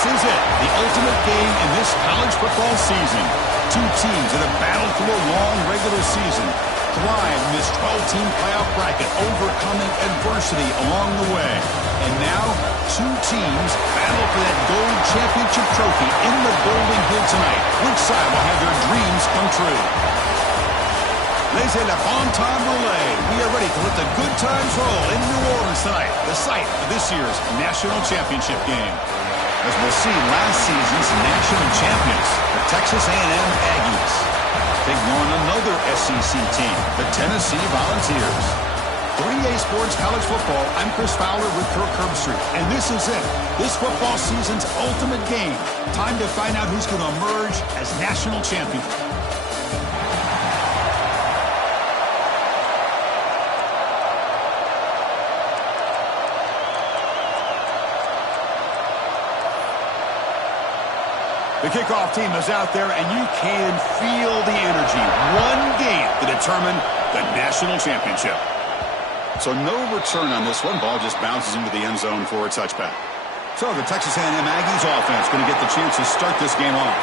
This is it, the ultimate game in this college football season. Two teams that have battled through a long regular season, thrive in this 12-team playoff bracket, overcoming adversity along the way. And now, two teams battle for that gold championship trophy in the building here tonight. Which side will have their dreams come true? Laissez la bon temps brûler. We are ready to let the good times roll in New Orleans tonight, the site of this year's national championship game. As we'll see, last season's national champions, the Texas A&M Aggies, take on another SEC team, the Tennessee Volunteers. 3A Sports College Football, I'm Chris Fowler with Kirk Herbstreit, and this is it, this football season's ultimate game. Time to find out who's going to emerge as national champion. The kickoff team is out there, and you can feel the energy. One game to determine the national championship. So no return on this one. Ball just bounces into the end zone for a touchback. So the Texas A&M Aggies offense going to get the chance to start this game off.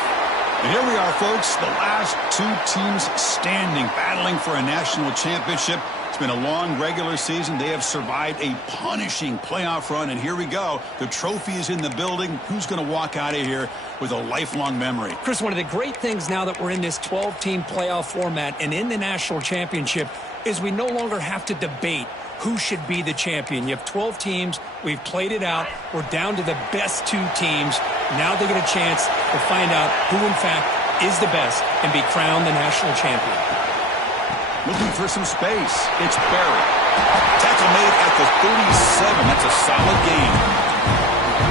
And here we are, folks, the last two teams standing, battling for a national championship. It's been a long regular season. They have survived a punishing playoff run, and here we go. The trophy is in the building. Who's going to walk out of here with a lifelong memory? Chris, one of the great things now that we're in this 12-team playoff format and in the national championship is we no longer have to debate who should be the champion. You have 12 teams. We've played it out. We're down to the best two teams. Now they get a chance to find out who, in fact, is the best and be crowned the national champion. Looking for some space. It's Barry. Tackle made at the 37. That's a solid gain.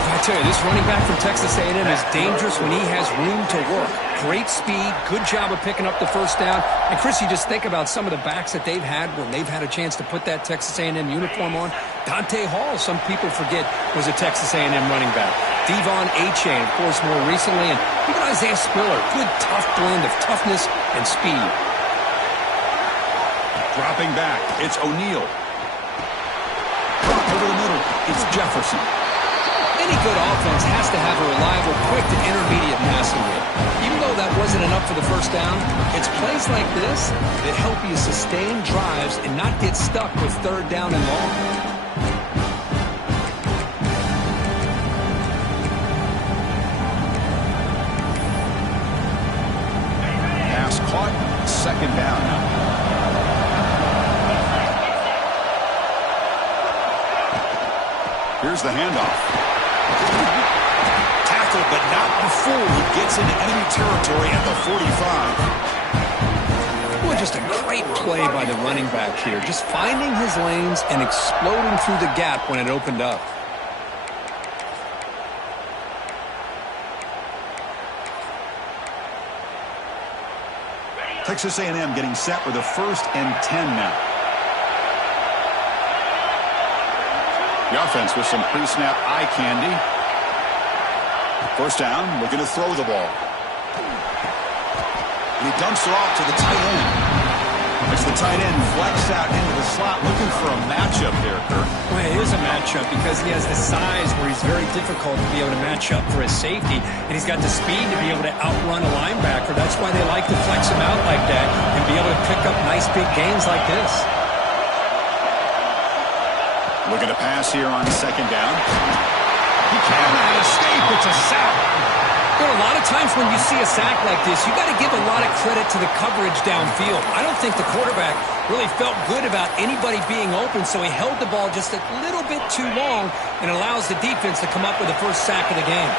I tell you, this running back from Texas A&M is dangerous when he has room to work. Great speed, good job of picking up the first down. And, Chris, you just think about some of the backs that they've had when they've had a chance to put that Texas A&M uniform on. Dante Hall, some people forget, was a Texas A&M running back. Devon Achane, of course, more recently. And even Isaiah Spiller, good, tough blend of toughness and speed. Dropping back, it's O'Neal. Drop over the middle, it's Jefferson. Any good offense has to have a reliable, quick to intermediate passing game. Even though that wasn't enough for the first down, it's plays like this that help you sustain drives and not get stuck with third down and long. Pass caught, second down now. Here's the handoff. Tackled, but not before he gets into enemy territory at the 45. Boy, just a great play by the running back here. Just finding his lanes and exploding through the gap when it opened up. Texas A&M getting set with a 1st and 10 now. The offense with some pre-snap eye candy. First down, looking to throw the ball. And he dumps it off to the tight end. Makes the tight end flex out into the slot, looking for a matchup there, Kirk. Well, it is a matchup because he has the size where he's very difficult to be able to match up for his safety, and he's got the speed to be able to outrun a linebacker. That's why they like to flex him out like that and be able to pick up nice big gains like this. Looking to pass here on second down. He cannot escape. It's a sack. There are a lot of times when you see a sack like this, you got to give a lot of credit to the coverage downfield. I don't think the quarterback really felt good about anybody being open, so he held the ball just a little bit too long and allows the defense to come up with the first sack of the game.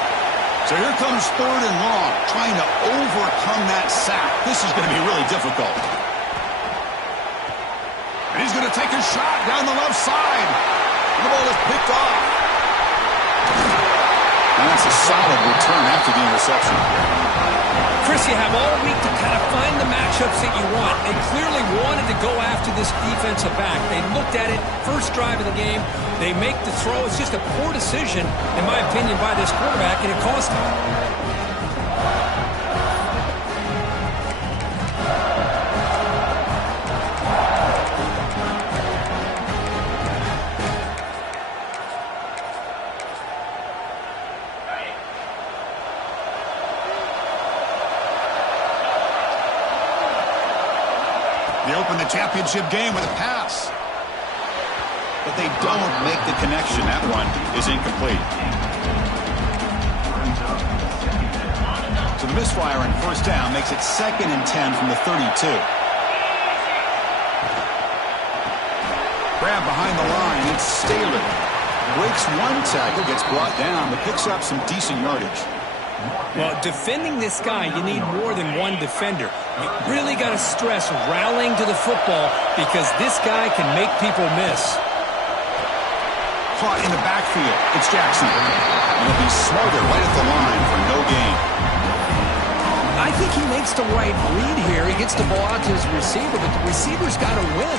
So here comes 3rd and long, trying to overcome that sack. This is going to be really difficult. And he's going to take a shot down the left side. The ball is picked off. And that's a solid return after the interception. Chris, you have all week to kind of find the matchups that you want. They clearly wanted to go after this defensive back. They looked at it, first drive of the game. They make the throw. It's just a poor decision, in my opinion, by this quarterback, and it cost him. They open the championship game with a pass. But they don't make the connection. That run is incomplete. So the misfire on first down makes it 2nd and 10 from the 32. Grab behind the line. It's Staley. Breaks one tackle, gets brought down, but picks up some decent yardage. Well, defending this guy, you need more than one defender. You really got to stress rallying to the football because this guy can make people miss. Caught in the backfield. It's Jackson. And he'll be smothered right at the line for no gain. I think he makes the right read here. He gets the ball out to his receiver, but the receiver's got to win.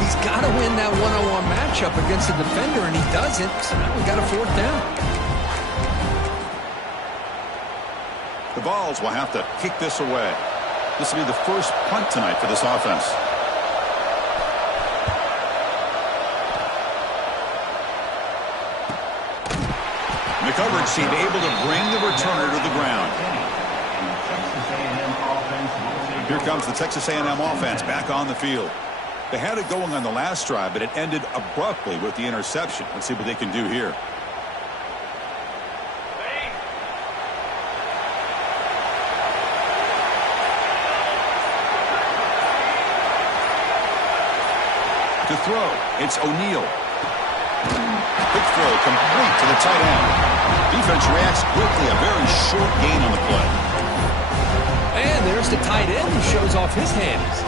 He's got to win that one-on-one matchup against the defender, and he doesn't. So now we got a 4th down. The Vols will have to kick this away. This will be the first punt tonight for this offense. The coverage team able to bring the returner to the ground. Here comes the Texas A&M offense back on the field. They had it going on the last drive, but it ended abruptly with the interception. Let's see what they can do here. To throw, it's O'Neal. Quick throw complete to the tight end. Defense reacts quickly, a very short gain on the play. And there's the tight end who shows off his hands.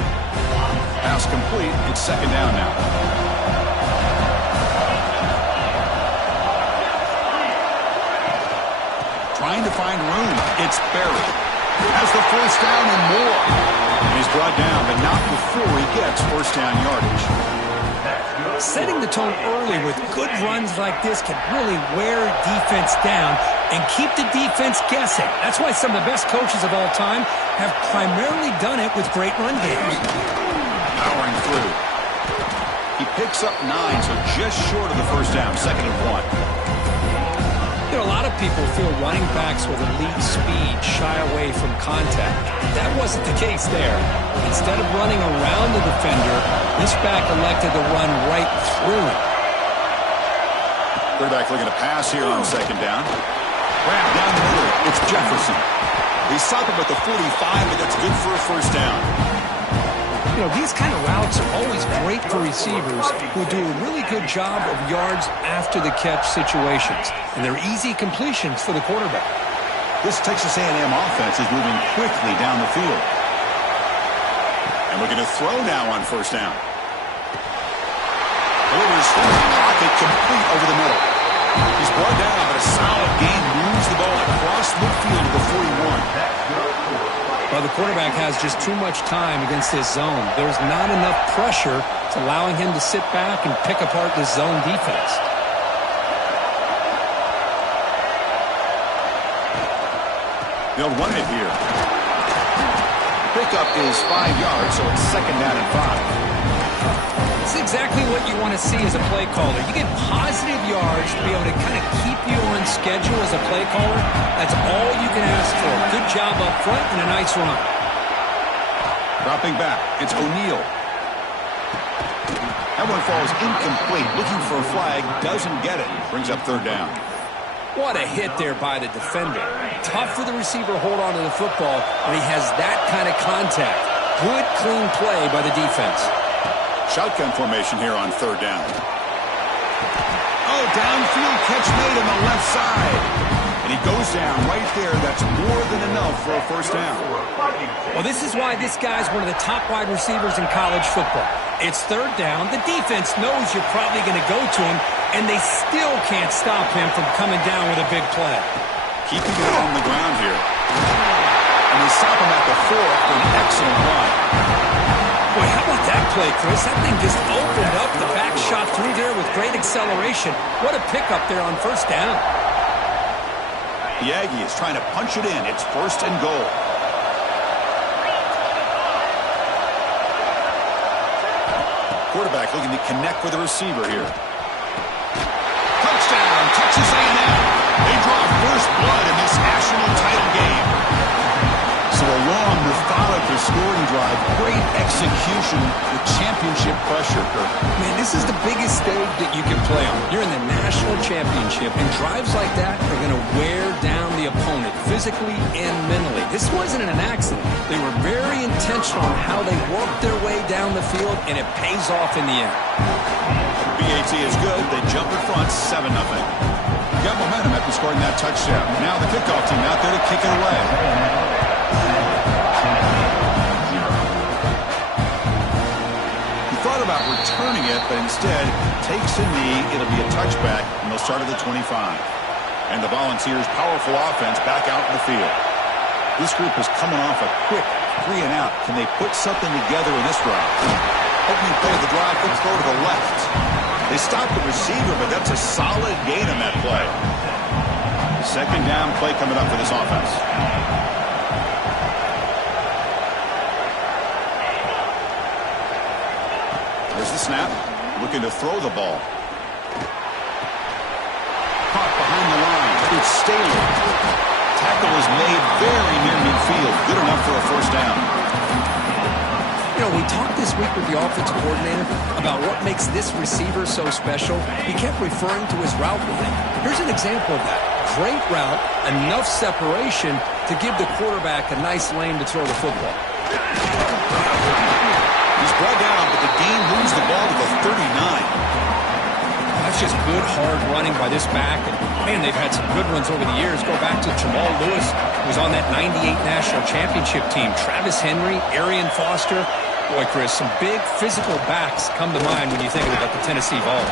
Pass complete, it's 2nd down now. Trying to find room, it's Berry. Has the first down and more. And he's brought down, but not before he gets first down yardage. Setting the tone early with good runs like this can really wear defense down and keep the defense guessing. That's why some of the best coaches of all time have primarily done it with great run games. Powering through. He picks up 9, so just short of the first down, 2nd and 1. You know, a lot of people feel running backs with elite speed shy away from contact. That wasn't the case there. Instead of running around the defender, this back elected to run right through him. Quarterback looking to pass here on 2nd down. Grab down the middle. It's Jefferson. They stop him at the 45, but that's good for a first down. You know, these kind of routes are always great for receivers who do a really good job of yards after the catch situations. And they're easy completions for the quarterback. This Texas A&M offense is moving quickly down the field. And we're going to throw now on first down. Delivers from the pocket complete over the middle. He's brought down, but a solid gain moves the ball across midfield to the 41. Well, the quarterback has just too much time against this zone. There's not enough pressure. It's allowing him to sit back and pick apart this zone defense. They'll run it here. Pickup is 5 yards, so it's 2nd down and 5. It's exactly what you want to see as a play caller. You get positive yards to be able to kind of keep you on schedule as a play caller. That's all you can ask for. Good job up front and a nice run. Dropping back, it's O'Neal. That one falls incomplete. Looking for a flag, doesn't get it. Brings up 3rd down. What a hit there by the defender. Tough for the receiver to hold on to the football when he has that kind of contact. Good, clean play by the defense. Shotgun formation here on 3rd down. Oh, downfield catch made on the left side. And he goes down right there. That's more than enough for a first down. Well, this is why this guy's one of the top wide receivers in college football. It's 3rd down. The defense knows you're probably going to go to him, and they still can't stop him from coming down with a big play. Keeping it on the ground here. And they stop him at the 4 for an excellent run. Boy, how about that play, Chris? That thing just opened up. The back shot through there with great acceleration. What a pickup there on first down. The Aggie is trying to punch it in. It's 1st and goal. Quarterback looking to connect with the receiver here. Touchdown, Texas A&M. They draw first blood in this national title game. So along the methodic for scoring drive. Great execution with championship pressure, Kirk. Man, this is the biggest stage that you can play on. You're in the national championship, and drives like that are going to wear down the opponent physically and mentally. This wasn't an accident. They were very intentional on how they worked their way down the field, and it pays off in the end. BAT is good. They jump in front, 7-0. Got momentum after scoring that touchdown. Now the kickoff team out there to kick it away. He thought about returning it, but instead takes a knee. It'll be a touchback, and they'll start at the 25. And the Volunteers' powerful offense back out in the field. This group is coming off a quick 3-and-out. Can they put something together in this round? Opening play of the drive, quick throw to the left. They stopped the receiver, but that's a solid gain on that play. Second down play coming up for this offense. There's the snap. Looking to throw the ball. Caught behind the line. It's Staley. Tackle is made very near midfield. Good enough for a first down. You know, we talked this week with the offensive coordinator about what makes this receiver so special. He kept referring to his route running. Here's an example of that. Great route, enough separation to give the quarterback a nice lane to throw the football. He's brought down, but the game moves the ball to the 39. That's just good, hard running by this back. And, man, they've had some good runs over the years. Go back to Jamal Lewis, who was on that 98 National Championship team. Travis Henry, Arian Foster. Boy, Chris, some big physical backs come to mind when you think about the Tennessee Vols.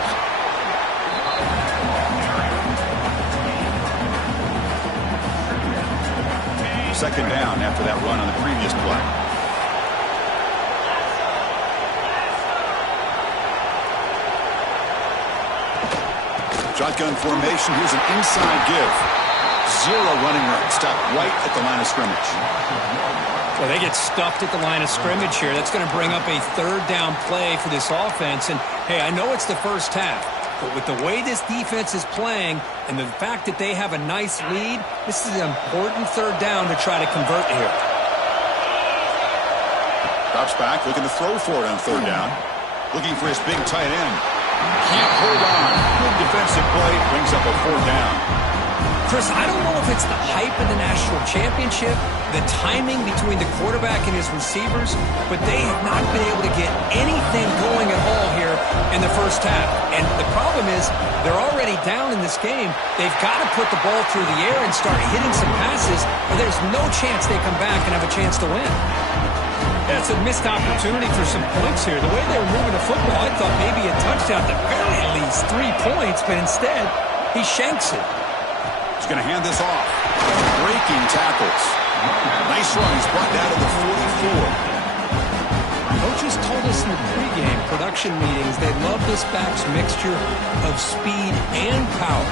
Second down after that run on the previous play. Shotgun formation. Here's an inside give. Zero running room. Stopped right at the line of scrimmage. Well, they get stuffed at the line of scrimmage here. That's going to bring up a third down play for this offense. And, hey, I know it's the first half, but with the way this defense is playing and the fact that they have a nice lead, this is an important third down to try to convert here. Drops back, looking to throw for it on third down. Looking for his big tight end. Can't hold on. Good defensive play. Brings up a fourth down. Chris, I don't know if it's the hype of the national championship, the timing between the quarterback and his receivers, but they have not been able to get anything going at all here in the first half. And the problem is they're already down in this game. They've got to put the ball through the air and start hitting some passes, or there's no chance they come back and have a chance to win. That's a missed opportunity for some points here. The way they were moving the football, I thought maybe a touchdown, at the very least 3 points, but instead he shanks it. He's going to hand this off. Breaking tackles. Nice run. He's brought down to the 44. Coaches told us in the pregame production meetings they love this back's mixture of speed and power.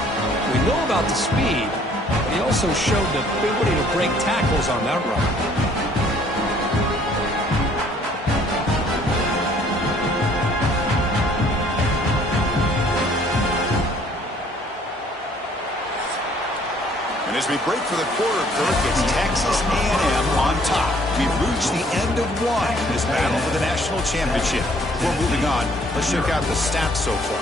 We know about the speed, but he also showed the ability to break tackles on that run. As we break for the quarter, Kirk, it's Texas A&M on top. We've reached the end of one in this battle for the national championship. Before moving on, let's check out the stats so far.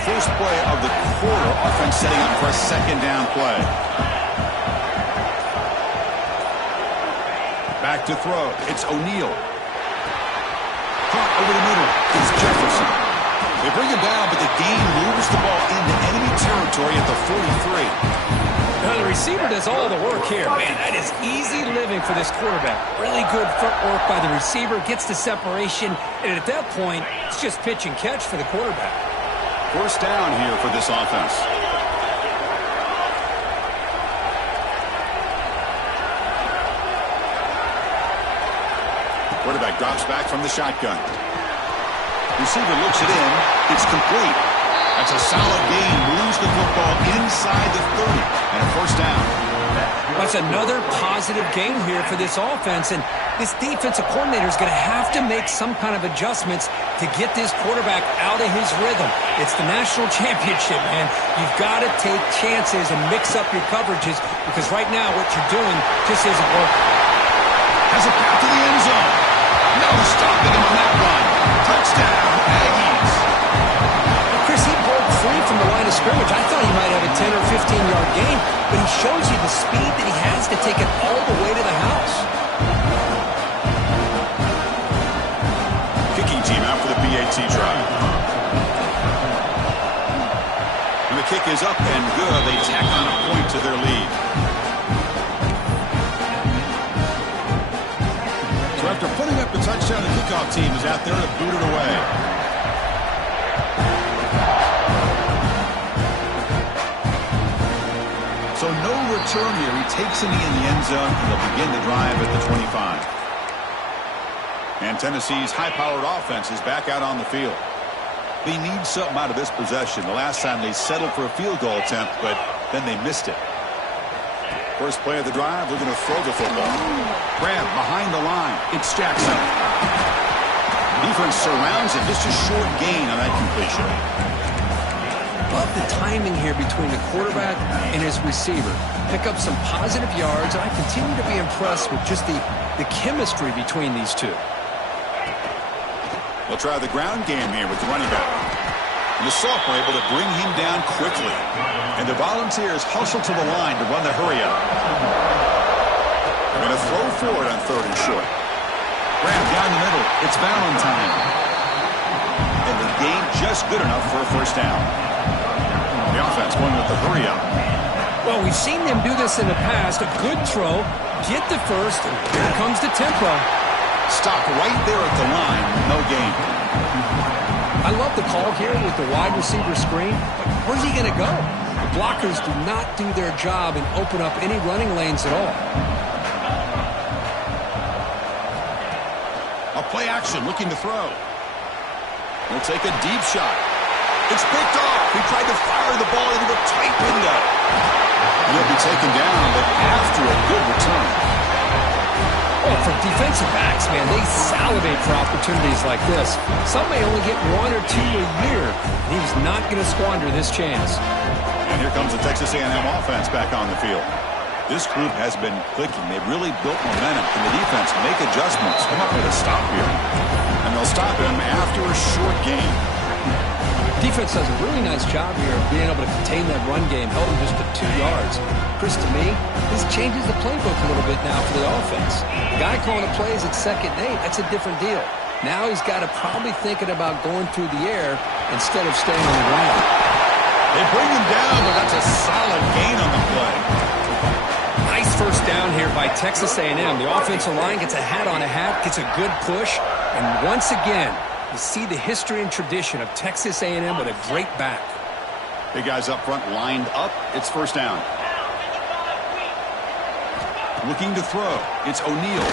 First play of the quarter, offense setting up for a second down play. Back to throw. It's O'Neal. Caught over the middle. It's Jefferson. They bring him down, but the game moves the ball into enemy territory at the 43. Now the receiver does all the work here. Man, that is easy living for this quarterback. Really good footwork by the receiver. Gets the separation. And at that point, it's just pitch and catch for the quarterback. First down here for this offense. Quarterback drops back from the shotgun. Receiver looks it in. It's complete. That's a solid gain. Moves the football inside the 30. And a first down. That's another positive game here for this offense, and this defensive coordinator is going to have to make some kind of adjustments to get this quarterback out of his rhythm. It's the national championship, man. You've got to take chances and mix up your coverages because right now what you're doing just isn't working. Has a path to the end zone. No stopping him on that run. Touchdown, Aggies. Chris, he broke free from the line of scrimmage. I thought he might have a 10 or 15-yard gain, but he shows you the speed that he has to take it all the way to the house. Kicking team out for the PAT drive. And the kick is up and good. They tack on a point to their lead. So after putting up the touchdown, the kickoff team is out there to boot it away. So no return here. He takes it in the end zone, and they'll begin the drive at the 25. And Tennessee's high-powered offense is back out on the field. They need something out of this possession. The last time they settled for a field goal attempt, but then they missed it. First play of the drive, they're going to throw the football. Grab behind the line. It's Jackson. Defense surrounds it. Just a short gain on that completion. Love the timing here between the quarterback and his receiver. Pick up some positive yards, and I continue to be impressed with just the chemistry between these two. They'll try the ground game here with the running back. And the sophomore able to bring him down quickly. And the Volunteers hustle to the line to run the hurry-up. They're going to throw forward on 3rd and short. Grab down the middle. It's Valentine. And the gain just good enough for a first down. The offense going with the hurry-up. Well, we've seen them do this in the past. A good throw, get the first, and here comes the tempo. Stop right there at the line. No gain. I love the call here with the wide receiver screen. But where's he going to go? The blockers do not do their job and open up any running lanes at all. A play action looking to throw. We'll take a deep shot. It's picked off. He tried to fire the ball into a tight window. And he'll be taken down, but after a good return. Well, for defensive backs, man, they salivate for opportunities like this. Some may only get 1 or 2 a year. And he was not going to squander this chance. And here comes the Texas A&M offense back on the field. This group has been clicking. They've really built momentum. Can the defense make adjustments? Come up with a stop here. And they'll stop him after a short game. Defense does a really nice job here of being able to contain that run game, held him just to 2 yards. Chris, to me, this changes the playbook a little bit now for the offense. The guy calling the plays at 2nd and 8, that's a different deal. Now he's got to probably thinking about going through the air instead of staying on the ground. They bring him down, but that's a solid gain on the play. Nice first down here by Texas A&M. The offensive line gets a hat on a hat, gets a good push, and once again, you see the history and tradition of Texas A&M with a great back. Big guys up front lined up. It's first down. Looking to throw. It's O'Neal.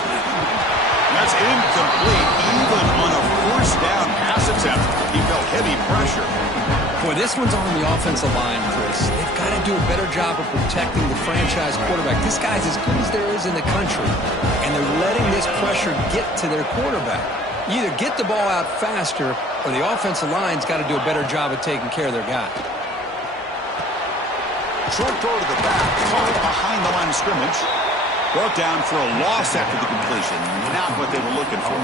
That's incomplete. Even on a first down pass attempt, he felt heavy pressure. Boy, this one's on the offensive line, Chris. They've got to do a better job of protecting the franchise quarterback. This guy's as good as there is in the country, and they're letting this pressure get to their quarterback. You either get the ball out faster, or the offensive line's got to do a better job of taking care of their guy. Short throw to the back, caught behind the line of scrimmage. Brought down for a loss after the completion. Not what they were looking for.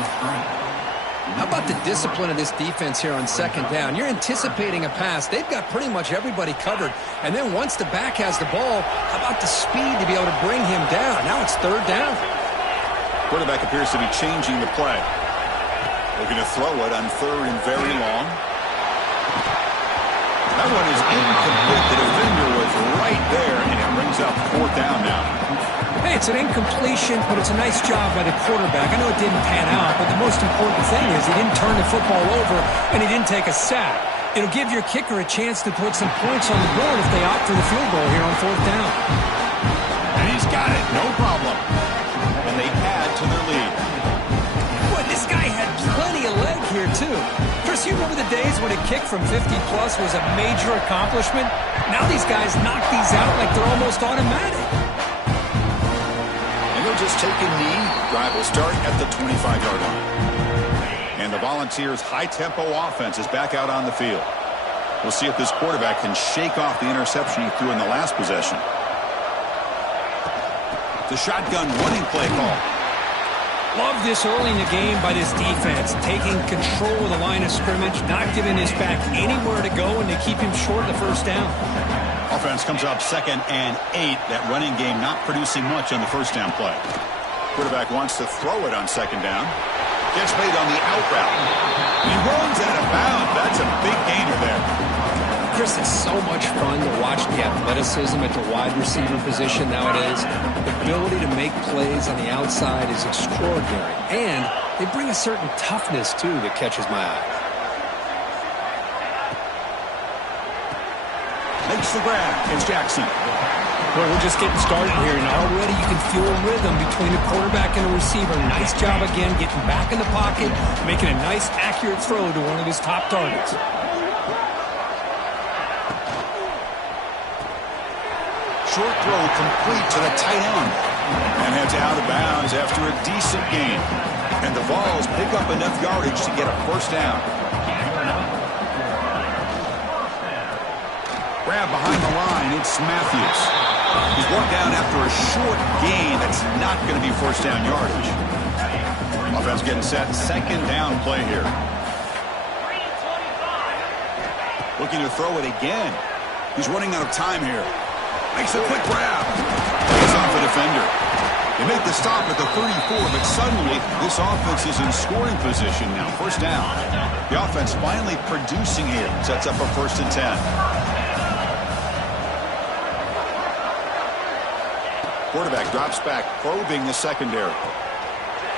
How about the discipline of this defense here on 2nd down? You're anticipating a pass. They've got pretty much everybody covered. And then once the back has the ball, how about the speed to be able to bring him down? Now it's 3rd down. Quarterback appears to be changing the play. Looking to throw it on 3rd and very long. That one is incomplete. The defender was right there, and it brings up 4th down now. Hey, it's an incompletion, but it's a nice job by the quarterback. I know it didn't pan out, but the most important thing is he didn't turn the football over, and he didn't take a sack. It'll give your kicker a chance to put some points on the board if they opt for the field goal here on 4th down. And he's got it, no problem. And they add to their lead. Boy, this guy had plenty of leg here, too. Chris, you remember the days when a kick from 50-plus was a major accomplishment? Now these guys knock these out like they're almost automatic. just take a knee. Drive will start at the 25-yard line. And the Volunteers' high-tempo offense is back out on the field. We'll see if this quarterback can shake off the interception he threw in the last possession. The shotgun running play call. Love this early in the game by this defense, taking control of the line of scrimmage, not giving his back anywhere to go, and to keep him short of the first down. Offense comes up 2nd and 8. That running game not producing much on the first down play. Quarterback wants to throw it on 2nd down. Gets made on the out route. He runs out of bounds. That's a big gainer there. Chris, it's so much fun to watch the athleticism at the wide receiver position nowadays. The ability to make plays on the outside is extraordinary. And they bring a certain toughness, too, that catches my eye. Makes the grab. It's Jackson. Well, we're just getting started here, and already you can feel a rhythm between the quarterback and the receiver. Nice job again getting back in the pocket, making a nice, accurate throw to one of his top targets. Short throw complete to the tight end. And heads out of bounds after a decent gain. And the Vols pick up enough yardage to get a first down. Grab behind the line. It's Matthews. He's brought down after a short gain. That's not going to be first down yardage. Offense getting set. 2nd down play here. Looking to throw it again. He's running out of time here. Makes a quick grab. Gets off a defender. They make the stop at the 34, but suddenly this offense is in scoring position now. First down. The offense finally producing here. Sets up a 1st and 10. Quarterback drops back, probing the secondary.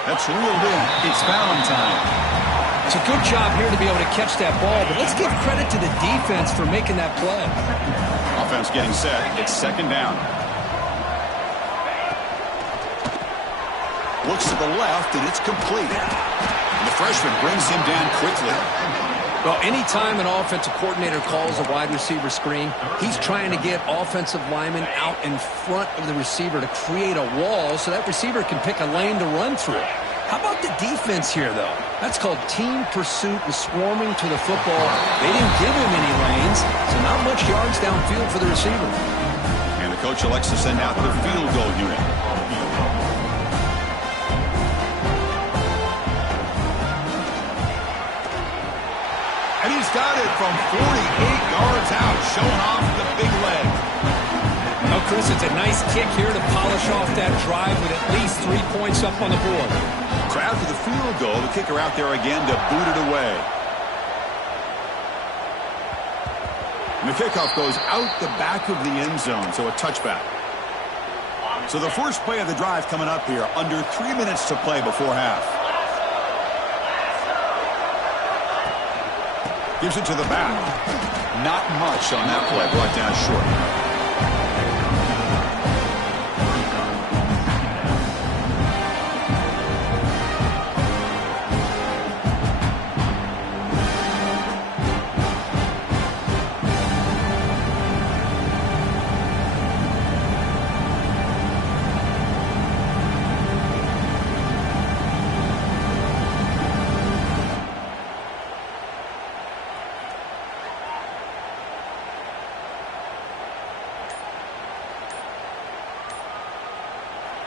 That's reeled in. It's Valentine. It's a good job here to be able to catch that ball, but let's give credit to the defense for making that play. Offense getting set. It's 2nd down. Looks to the left, and it's complete. And the freshman brings him down quickly. Well, anytime an offensive coordinator calls a wide receiver screen, he's trying to get offensive linemen out in front of the receiver to create a wall so that receiver can pick a lane to run through. How about the defense here, though? That's called team pursuit and swarming to the football. They didn't give him any lanes, so not much yards downfield for the receiver. And the coach elects to send out the field goal unit. And he's got it from 48 yards out, showing off the big leg. Well, Chris, it's a nice kick here to polish off that drive with at least 3 points up on the board. Crowd for the field goal. The kicker out there again to boot it away. And the kickoff goes out the back of the end zone, so a touchback. So the first play of the drive coming up here, under 3 minutes to play before half. Gives it to the back. Not much on that play, brought down short.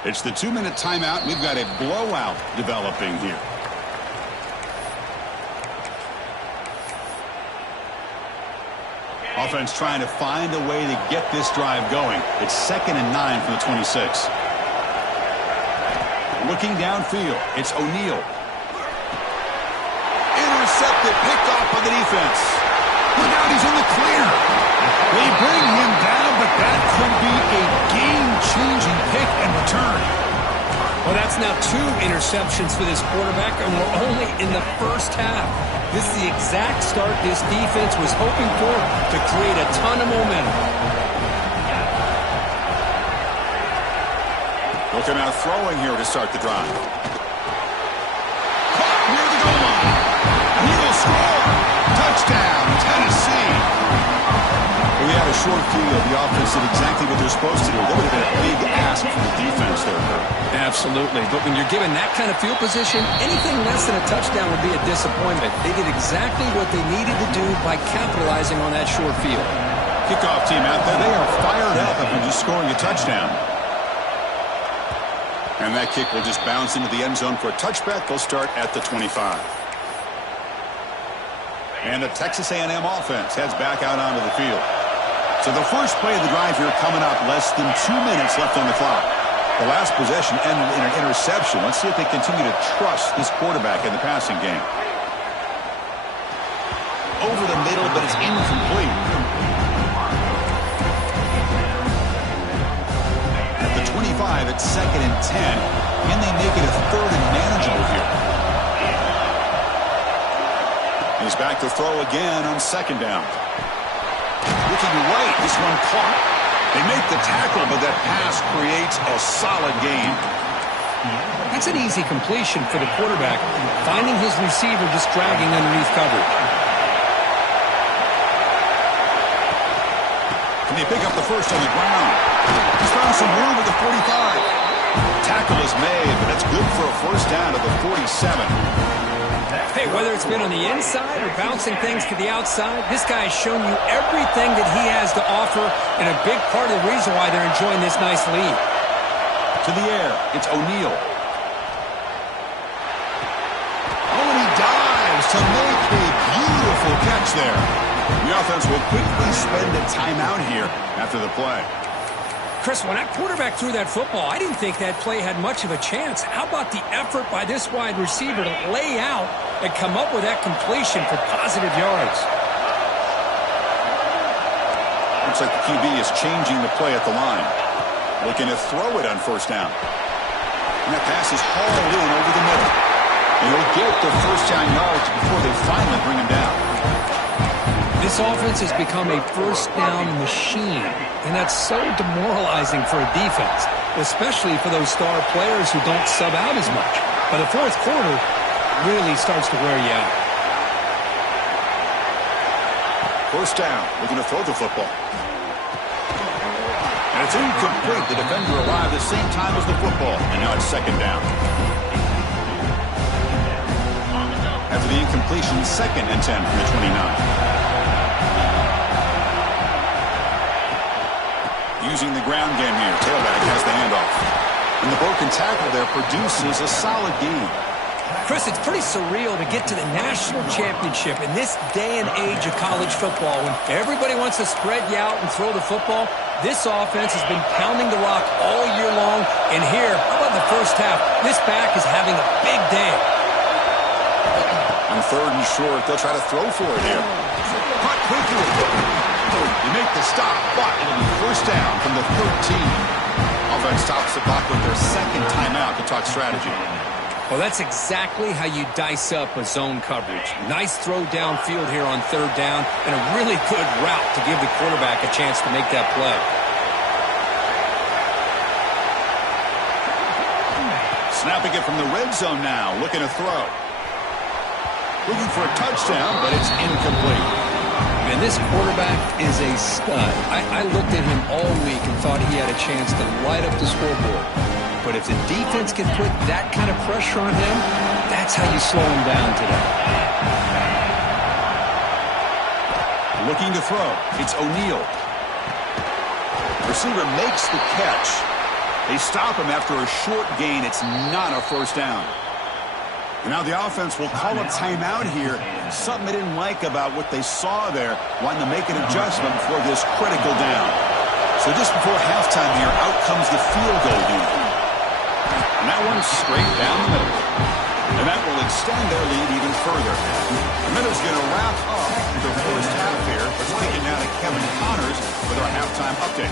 It's the 2-minute timeout. We've got a blowout developing here. Offense trying to find a way to get this drive going. It's 2nd and 9 from the 26. Looking downfield, it's O'Neal. Intercepted, picked off by the defense. Look out, he's in the clear. They bring him down, but that could be a game-changing pick and return. Well, that's now 2 interceptions for this quarterback, and we're only in the first half. This is the exact start this defense was hoping for to create a ton of momentum. Looking out throwing here to start the drive. Caught near the goal line. And he will score. Touchdown, Tennessee. We had a short field, the offense did exactly what they're supposed to do. That would have been a big ask from the defense there, Kurt. Absolutely. But when you're given that kind of field position, anything less than a touchdown would be a disappointment. They did exactly what they needed to do by capitalizing on that short field. Kickoff team out there. They are fired up after just scoring a touchdown. And that kick will just bounce into the end zone for a touchback. They'll start at the 25. And the Texas A&M offense heads back out onto the field. So the first play of the drive here coming up, less than 2 minutes left on the clock. The last possession ended in an interception. Let's see if they continue to trust this quarterback in the passing game. Over the middle, but it's incomplete. At the 25, it's 2nd and 10. Can they make it a 3rd and manageable here? He's back to throw again on 2nd down. Looking right, this one caught. They make the tackle, but that pass creates a solid gain. That's an easy completion for the quarterback, finding his receiver just dragging underneath coverage. Can they pick up the first on the ground? He's found some room at the 45. Tackle is made, but that's good for a first down at the 47. Hey, whether it's been on the inside or bouncing things to the outside, this guy has shown you everything that he has to offer, and a big part of the reason why they're enjoying this nice lead. To the air, it's O'Neal. Oh, and he dives to make a beautiful catch there. The offense will quickly spend a timeout here after the play. Chris, when that quarterback threw that football, I didn't think that play had much of a chance. How about the effort by this wide receiver to lay out and come up with that completion for positive yards? Looks like the QB is changing the play at the line. Looking to throw it on first down. And that pass is hauled in over the middle. And he'll get the first down yards before they finally bring him down. This offense has become a first down machine, and that's so demoralizing for a defense, especially for those star players who don't sub out as much. By the fourth quarter, really starts to wear you out. First down, looking to throw the football. And it's incomplete. The defender arrived at the same time as the football, and now it's 2nd down. After the incompletion, 2nd and 10 from the 29. Using the ground game here. Tailback has the handoff. And the broken tackle there produces a solid gain. Chris, it's pretty surreal to get to the national championship in this day and age of college football when everybody wants to spread you out and throw the football. This offense has been pounding the rock all year long. And here, how about the first half? This back is having a big day. On 3rd and short, they'll try to throw for it here. Caught quickly. You make the stop, but it'll be first down from the 13. Offense stops the clock with their 2nd timeout to talk strategy. Well, that's exactly how you dice up a zone coverage. Nice throw downfield here on 3rd down, and a really good route to give the quarterback a chance to make that play. Snapping it from the red zone now, looking to throw. Looking for a touchdown, but it's incomplete. And this quarterback is a stud. I looked at him all week and thought he had a chance to light up the scoreboard. But if the defense can put that kind of pressure on him, that's how you slow him down today. Looking to throw. It's O'Neal. Receiver makes the catch. They stop him after a short gain. It's not a first down. And now the offense will call a timeout here. Something they didn't like about what they saw there, wanting to make an adjustment for this critical down. So just before halftime here, out comes the field goal unit. And that one's straight down the middle. And that will extend their lead even further. The Minnows going to wrap up the first half here. Let's take it now to Kevin Connors with our halftime update.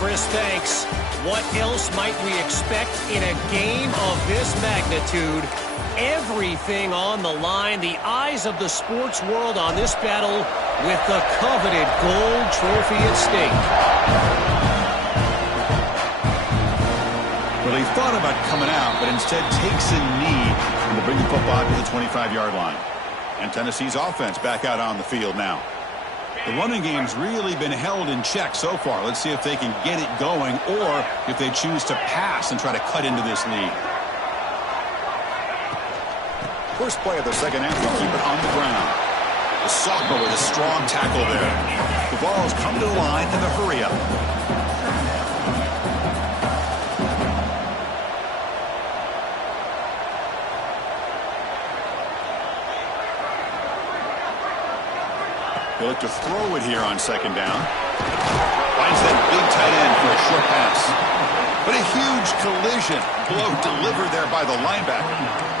Chris, thanks. What else might we expect in a game of this magnitude? Everything on the line, the eyes of the sports world on this battle with the coveted gold trophy at stake. Well, he thought about coming out, but instead takes a knee to bring the football to the 25-yard line. And Tennessee's offense back out on the field now. The running game's really been held in check so far. Let's see if they can get it going or if they choose to pass and try to cut into this lead. First play of the second half, we keep it on the ground. The Sophomore with a strong tackle there. The ball's come to the line in the hurry-up. They look to throw it here on second down. Finds that big tight end for a short pass. But a huge collision blow delivered there by the linebacker.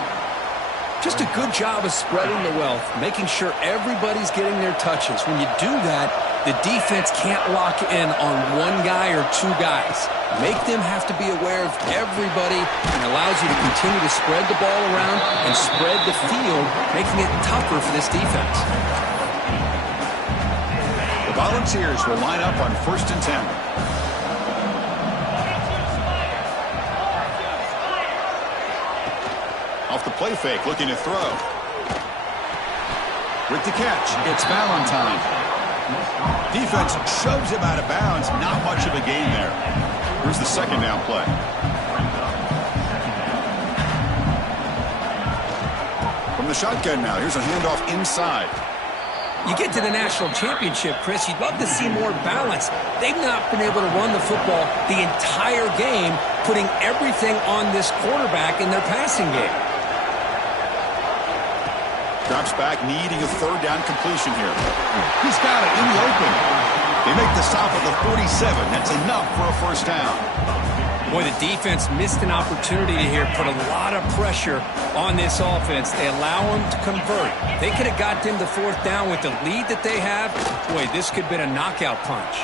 Just a good job of spreading the wealth, making sure everybody's getting their touches. When you do that, the defense can't lock in on one guy or two guys. Make them have to be aware of everybody and allows you to continue to spread the ball around and spread the field, making it tougher for this defense. The Volunteers will line up on 1st and 10. Off the play fake, looking to throw. With the catch, it's Valentine. Defense shoves him out of bounds. Not much of a gain there. Here's the second down play. From the shotgun now, here's a handoff inside. You get to the national championship, Chris, you'd love to see more balance. They've not been able to run the football the entire game, putting everything on this quarterback in their passing game. Drops back, needing a third down completion here. He's got it in the open. They make the stop at the 47. That's enough for a first down. Boy, the defense missed an opportunity here, put a lot of pressure on this offense. They allow them to convert. They could have got them the fourth down with the lead that they have. Boy, this could have been a knockout punch.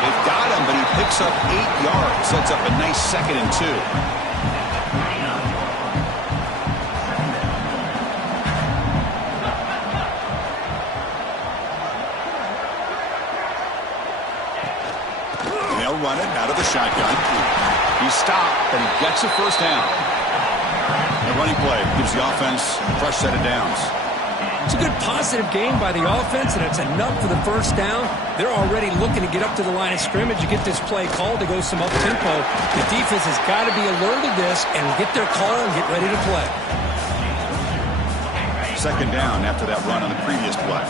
They've got him, but he picks up 8 yards. Sets up a nice 2nd and 2. Run it out of the shotgun. He's stopped, but he gets a first down. The running play gives the offense a fresh set of downs. It's a good positive game by the offense, and it's enough for the first down. They're already looking to get up to the line of scrimmage. You get this play called to go some up-tempo. The defense has got to be alert of this and get their call and get ready to play. Second down after that run on the previous play.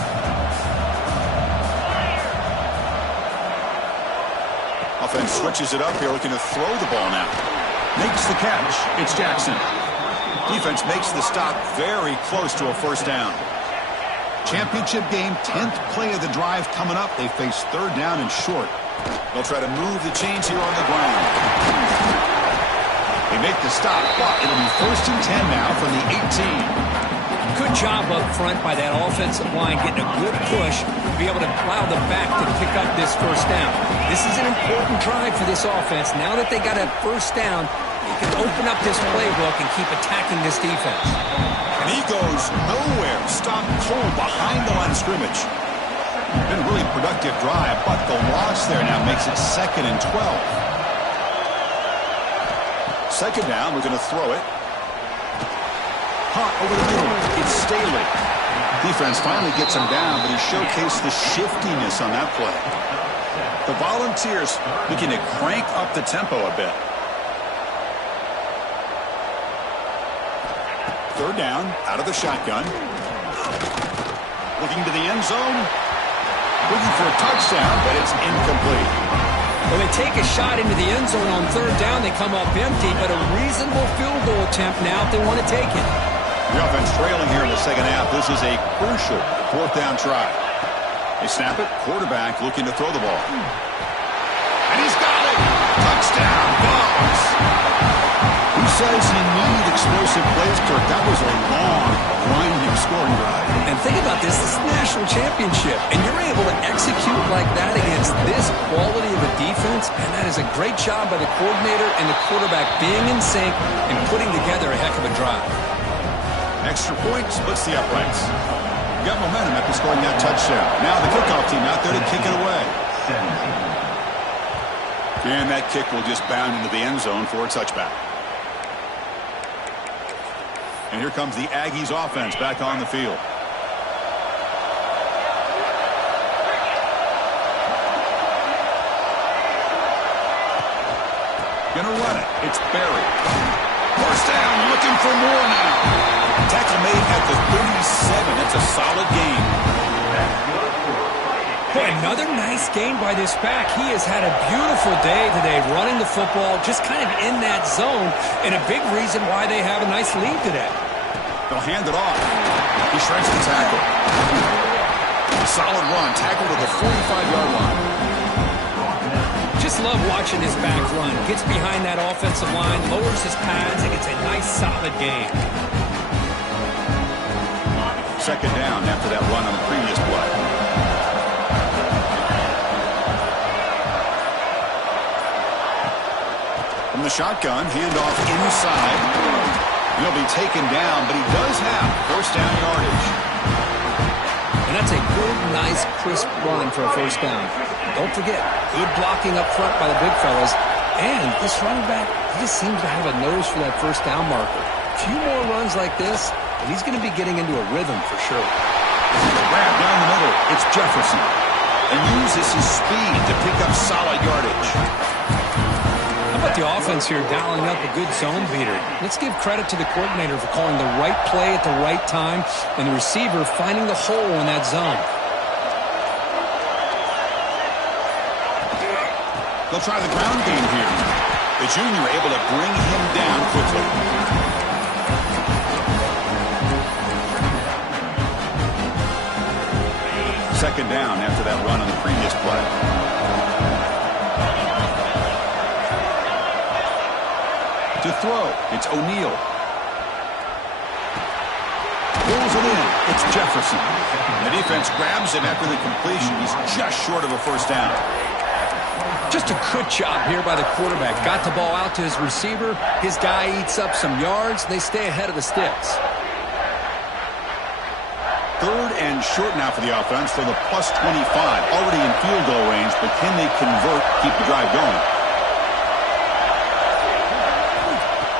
Offense switches it up here, looking to throw the ball now. Makes the catch. It's Jackson. Defense makes the stop very close to a first down. Championship game, 10th play of the drive coming up. They face third down and short. They'll try to move the chains here on the ground. They make the stop, but it'll be 1st and 10 now from the 18. Good job up front by that offensive line, getting a good push to be able to allow the back to pick up this first down. This is an important drive for this offense. Now that they got a first down, they can open up this playbook and keep attacking this defense. And he goes nowhere. Stop cold behind the line of scrimmage. Been a really productive drive, but the loss there now makes it 2nd and 12. Second down, we're going to throw it. Hot over the middle. It's Staley. Defense finally gets him down, but he showcased the shiftiness on that play. The Volunteers looking to crank up the tempo a bit. Third down, out of the shotgun. Looking to the end zone. Looking for a touchdown, but it's incomplete. When they take a shot into the end zone on third down, they come up empty, but a reasonable field goal attempt now if they want to take it. The offense trailing here in the second half. This is a crucial fourth down try. They snap it. Quarterback looking to throw the ball. And he's got it. Touchdown. Dogs. Who says you need explosive plays, Kirk? That was a long, winding scoring drive. And think about this. This is the national championship, and you're able to execute like that against this quality of a defense, and that is a great job by the coordinator and the quarterback being in sync and putting together a heck of a drive. Extra point splits the uprights. Got momentum after scoring that touchdown. Now the kickoff team out there to kick it away. And that kick will just bound into the end zone for a touchback. And here comes the Aggies offense back on the field. going to run it. It's buried. First down, looking for more now. Tackle made at the 37. It's a solid game. Boy, another nice game by this back. He has had a beautiful day today running the football, just kind of in that zone, and a big reason why they have a nice lead today. They'll hand it off. He shreds the tackle. Solid run, tackle to the 45-yard line. Just love watching his back run. Gets behind that offensive line, lowers his pads, and gets a nice, solid game. Second down after that run on the previous play. From the shotgun, handoff inside. He'll be taken down, but he does have first down yardage. And that's a good, nice, crisp run for a first down. Don't forget, good blocking up front by the big fellas. And this running back, he just seems to have a nose for that first down marker. A few more runs like this, and he's going to be getting into a rhythm for sure. Grab down the middle. It's Jefferson. And uses his speed to pick up solid yardage. How about the offense here dialing up a good zone beater? Let's give credit to the coordinator for calling the right play at the right time and the receiver finding the hole in that zone. They'll try the ground game here. The junior able to bring him down quickly. Second down after that run on the previous play. To throw, it's O'Neal. Pulls it in, it's Jefferson. The defense grabs him after the completion. He's just short of a first down. Just a good job here by the quarterback. Got the ball out to his receiver. His guy eats up some yards. They stay ahead of the sticks. Third and short now for the offense from the +25. Already in field goal range, but can they convert, keep the drive going?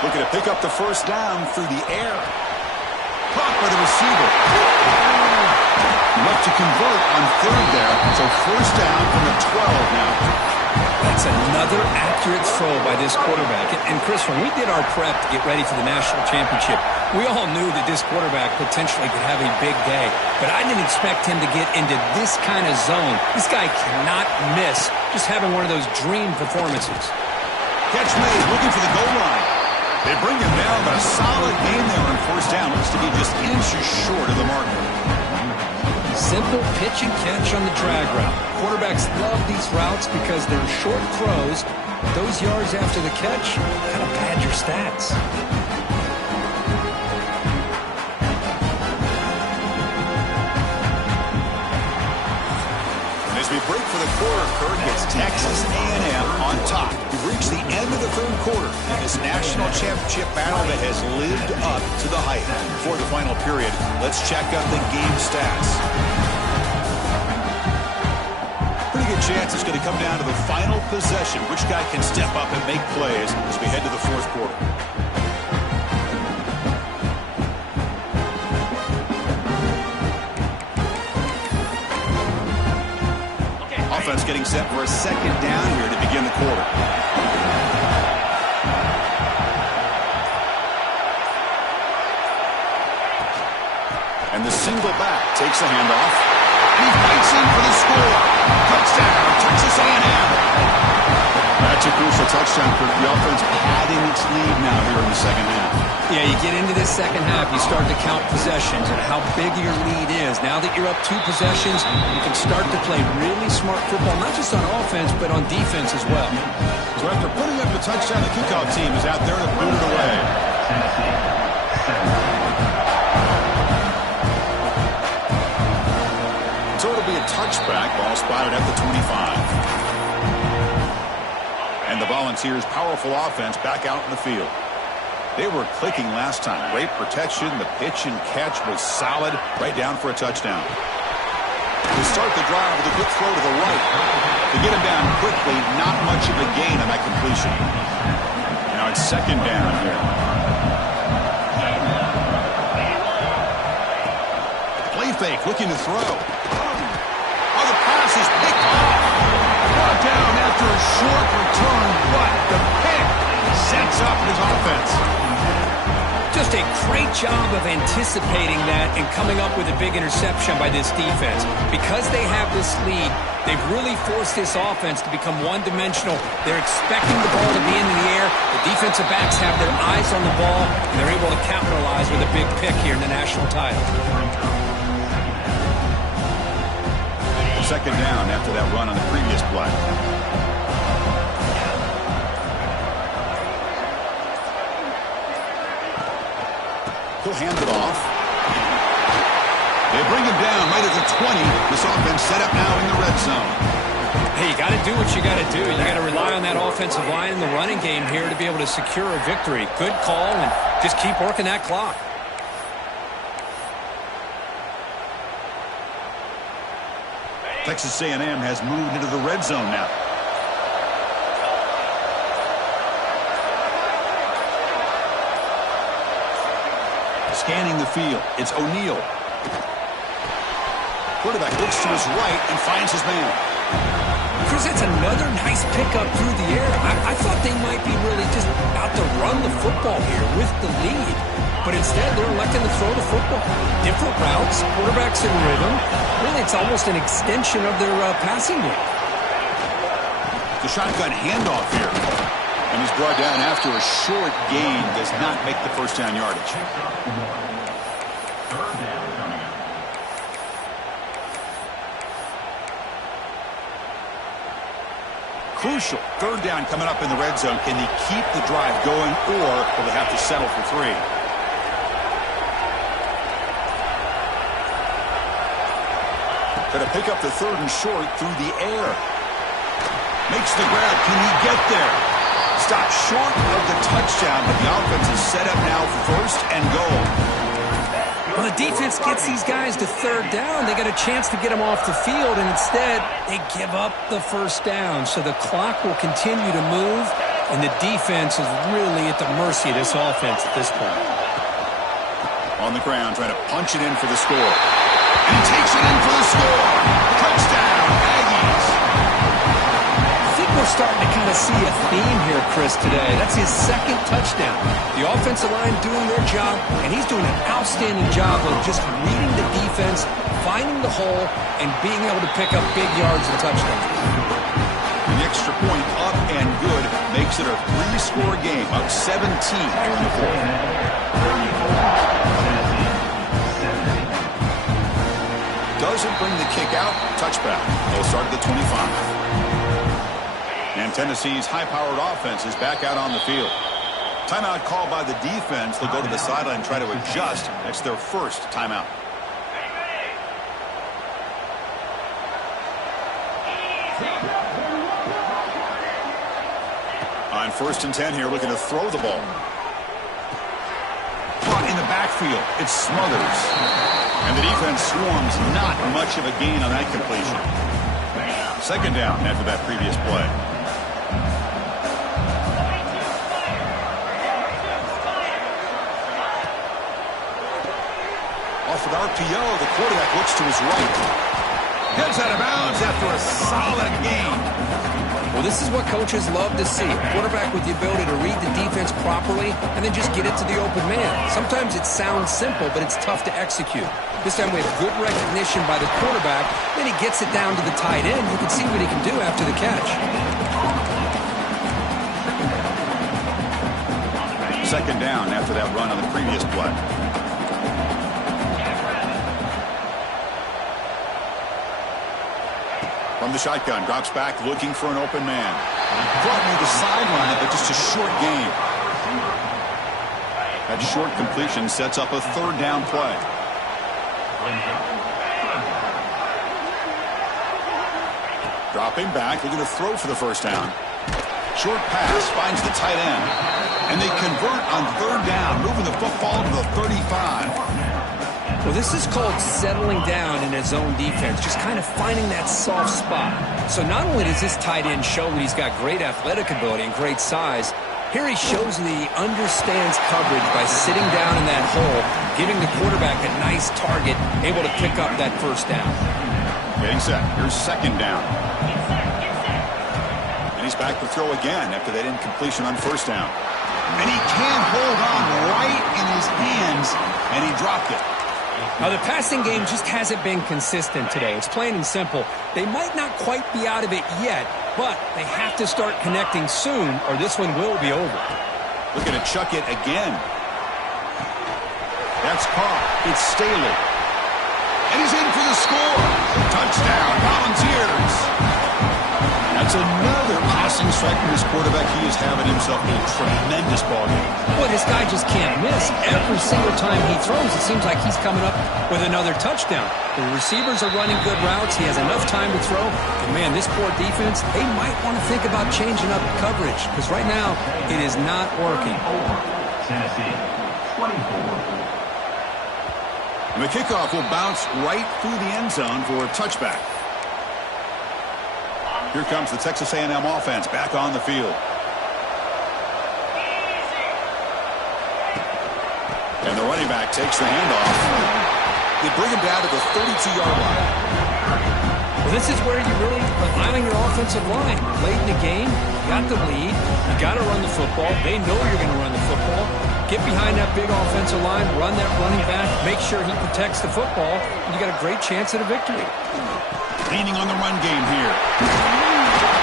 Looking to pick up the first down through the air. Caught by the receiver. Enough to convert on third there. So first down from the 12 now. That's another accurate throw by this quarterback. And Chris, when we did our prep to get ready for the national championship, we all knew that this quarterback potentially could have a big day. But I didn't expect him to get into this kind of zone. This guy cannot miss just having one of those dream performances. Catch made, looking for the goal line. They bring him down, but a solid game there on first down. Looks to be just inches short of the marker. Simple pitch and catch on the drag route. Quarterbacks love these routes because they're short throws. Those yards after the catch kind of pad your stats. As we break for the quarter, Kirk gets Texas A&M on top. We've reached the end of the third quarter in this national championship battle that has lived up to the hype. For the final period, let's check out the game stats. Pretty good chance it's going to come down to the final possession. Which guy can step up and make plays as we head to the fourth quarter. Offense getting set for a second down here to begin the quarter. And the single back takes a handoff. He fights in for the score. Touchdown, Texas A&M. That's a crucial touchdown for the offense padding its lead now here in the second half. Yeah, you get into this second half, you start to count possessions and how big your lead is. Now that you're up 2 possessions, you can start to play really smart football, not just on offense, but on defense as well. So after putting up a touchdown, the kickoff team is out there to boot it away. So it'll be a touchback, ball spotted at the 25. And the Volunteers' powerful offense back out in the field. They were clicking last time. Great protection. The pitch and catch was solid. Right down for a touchdown. To start the drive with a quick throw to the right. To get him down quickly, not much of a gain on that completion. Now it's second down here. Play fake, looking to throw. Oh, the pass is picked off. Brought down after a short return, but the pick sets up his offense. Just a great job of anticipating that and coming up with a big interception by this defense. Because they have this lead, they've really forced this offense to become one-dimensional. They're expecting the ball to be in the air. The defensive backs have their eyes on the ball, and they're able to capitalize with a big pick here in the national title. Second down after that run on the previous play. He'll hand it off. They bring him down right at the 20. This offense set up now in the red zone. Hey, you got to do what you got to do. You got to rely on that offensive line in the running game here to be able to secure a victory. Good call, and just keep working that clock. Texas A&M has moved into the red zone now. Scanning the field, it's O'Neal. Quarterback looks to his right and finds his man. Chris, that's another nice pickup through the air. I thought they might be really just out to run the football here with the lead. But instead, they're electing to throw the football. Different routes, quarterbacks in rhythm. Really, it's almost an extension of their passing game. The shotgun handoff here. And he's brought down after a short gain. Does not make the first down yardage. Crucial. Third down coming up in the red zone. Can he keep the drive going, or will they have to settle for 3? Going to pick up the third and short through the air. Makes the grab. Can he get there? Stopped short of the touchdown, but the offense is set up now first and goal. Well, the defense gets these guys to third down. They got a chance to get them off the field, and instead they give up the first down. So the clock will continue to move, and the defense is really at the mercy of this offense at this point. On the ground, trying to punch it in for the score. And he takes it in for the score. Touchdown, Aggies. I think we're starting to kind of see a theme here, Chris, today. That's his second touchdown. The offensive line doing their job, and he's doing an outstanding job of just reading the defense, finding the hole, and being able to pick up big yards and touchdowns. The extra point up and good makes it a 3-score game, up 17 here in the fourth. Doesn't bring the kick out. Touchback. They'll start at the 25. And Tennessee's high-powered offense is back out on the field. Timeout called by the defense. They'll go to the sideline and try to adjust. That's their first timeout. On 1st and 10 here, looking to throw the ball. Caught in the backfield. It smothers. And the defense swarms. Not much of a gain on that completion. Second down after that previous play. Off with RPO, the quarterback looks to his right. Gets out of bounds after a solid gain. Well, this is what coaches love to see. A quarterback with the ability to read the defense properly and then just get it to the open man. Sometimes it sounds simple, but it's tough to execute. This time we have good recognition by the quarterback. Then he gets it down to the tight end. You can see what he can do after the catch. Second down after that run on the previous play. From the shotgun, drops back, looking for an open man. Brought near the sideline, but just a short gain. That short completion sets up a third down play. Dropping back, looking to throw for the first down. Short pass finds the tight end. And they convert on third down, moving the football to the 35. Well, this is called settling down in his own defense, just kind of finding that soft spot. So not only does this tight end show that he's got great athletic ability and great size, here he shows that he understands coverage by sitting down in that hole, giving the quarterback a nice target, able to pick up that first down. Getting set. Here's second down. And he's back to throw again after that incompletion on first down. And he can't hold on right in his hands, and he dropped it. Now, the passing game just hasn't been consistent today. It's plain and simple. They might not quite be out of it yet, but they have to start connecting soon, or this one will be over. Looking to chuck it again. That's caught. It's Staley. And he's in for the score. Touchdown, Volunteers. That's another passing strike from this quarterback. He is having himself a tremendous ball game. Boy, this guy just can't miss. Every single time he throws, it seems like he's coming up with another touchdown. The receivers are running good routes. He has enough time to throw. And, man, this poor defense, they might want to think about changing up coverage because right now it is not working. Tennessee, 24. And the kickoff will bounce right through the end zone for a touchback. Here comes the Texas A&M offense back on the field. And the running back takes the handoff. They bring him down to the 32-yard line. Well, this is where you really rely on your offensive line. Late in the game, you got the lead. You got to run the football. They know you're going to run the football. Get behind that big offensive line, run that running back, make sure he protects the football, and you got a great chance at a victory. Leaning on the run game here.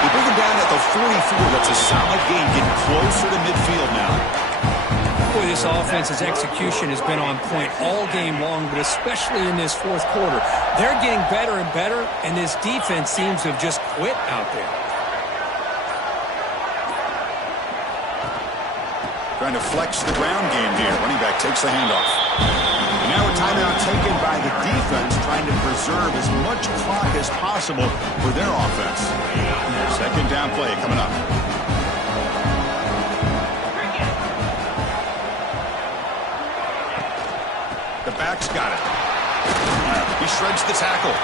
They bring him down at the 44. That's a solid game, getting closer to midfield now. Boy, this offense's execution has been on point all game long, but especially in this fourth quarter. They're getting better and better, and this defense seems to have just quit out there. Trying to flex the ground game here. Running back takes the handoff. And now a timeout taken by the defense, trying to preserve as much clock as possible for their offense. Second down play coming up. The back's got it. He shreds the tackle.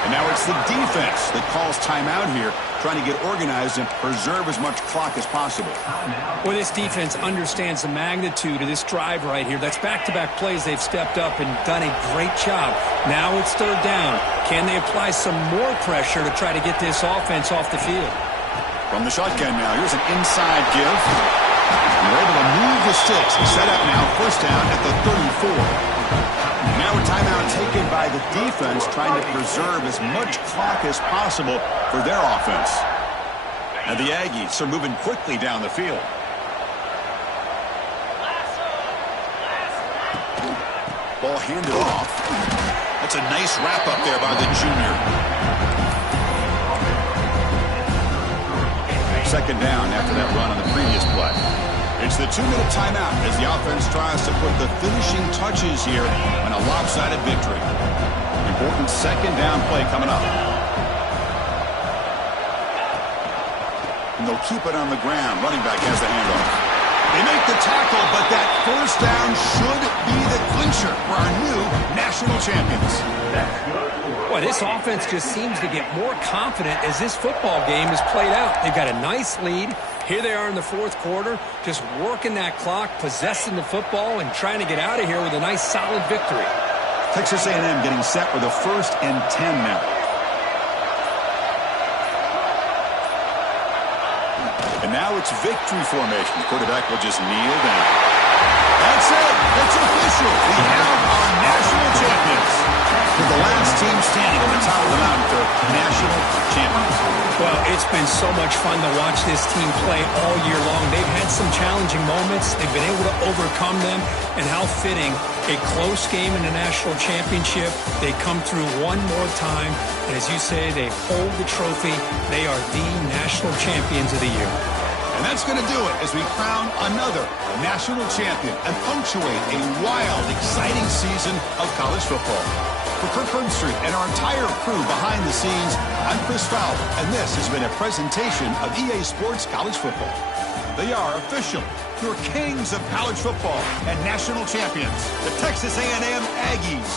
And now it's the defense that calls timeout here, trying to get organized and preserve as much clock as possible. Well, this defense understands the magnitude of this drive right here. That's back-to-back plays. They've stepped up and done a great job. Now it's third down. Can they apply some more pressure to try to get this offense off the field? From the shotgun now, here's an inside give. And they're able to move the sticks. Set up now, first down at the 34. Now a timeout taken by the defense, trying to preserve as much clock as possible for their offense. And the Aggies are moving quickly down the field. Ball handed off. That's a nice wrap up there by the junior. Second down after that run on the previous play. It's the 2-minute timeout as the offense tries to put the finishing touches here on a lopsided victory. Important second down play coming up. And they'll keep it on the ground. Running back has the handoff. They make the tackle, but that first down should be the clincher for our new national champions. Boy, this offense just seems to get more confident as this football game is played out. They've got a nice lead. Here they are in the fourth quarter, just working that clock, possessing the football, and trying to get out of here with a nice, solid victory. Texas A&M getting set with a 1st and 10 now. And now it's victory formation. The quarterback will just kneel down. That's it. It's official. We have our national champions. With the last team standing on the top of the mountain for national champions. Well, it's been so much fun to watch this team play all year long. They've had some challenging moments. They've been able to overcome them. And how fitting, a close game in the national championship. They come through one more time. And as you say, they hold the trophy. They are the national champions of the year. And that's going to do it as we crown another national champion and punctuate a wild, exciting season of college football. For Kirk Herbstreit and our entire crew behind the scenes, I'm Chris Fowler, and this has been a presentation of EA Sports College Football. They are official, your kings of college football and national champions, the Texas A&M Aggies.